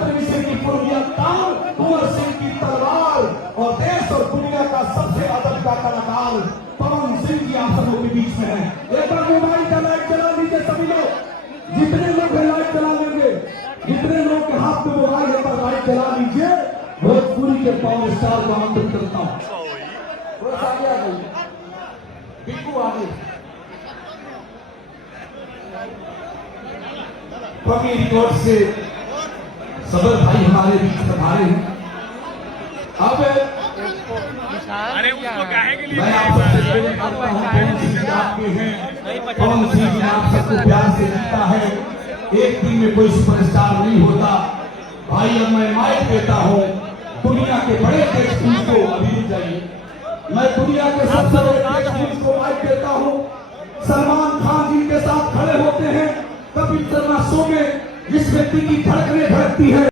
छत्रवी सिंह की पूर्विया ताल, कुंवर सिंह की तलवार और देश और दुनिया का सबसे अदब का कलाकार पवन सिंह की आप सबों के बीच में है। एक बार मोबाइल का लाइट चला लीजिए सभी लोग, जितने लोग लाइट चला लेंगे, जितने लोग के हाथ में मोबाइल है पर लाइट चला लीजिए। भोजपुरी के पावर स्टार को आमंत्रित करता हूँ। बिल्कुल आगे फकीर रिकॉर्ड से सदर भाई हमारे बीच पधारे हैं। अब अरे उसको काहे के लिए मैं आप सबसे पहले करता हूँ, पवन सिंह जी आपके हैं, पवन सिंह जी आप सबको प्यार से जीता है। एक दिन में कोई सुपरस्टार नहीं होता भाई। अब मैं माइक देता हूँ दुनिया के बड़े टेक्सट को, अभी रुक जाइए, मैं दुनिया के सबसे बड़े टेक्सट को माइक देता हूँ। सलमान खान जी के साथ खड़े होते हैं कपिल शर्मा शो में, जिस व्यक्ति की धड़कनें धड़कती है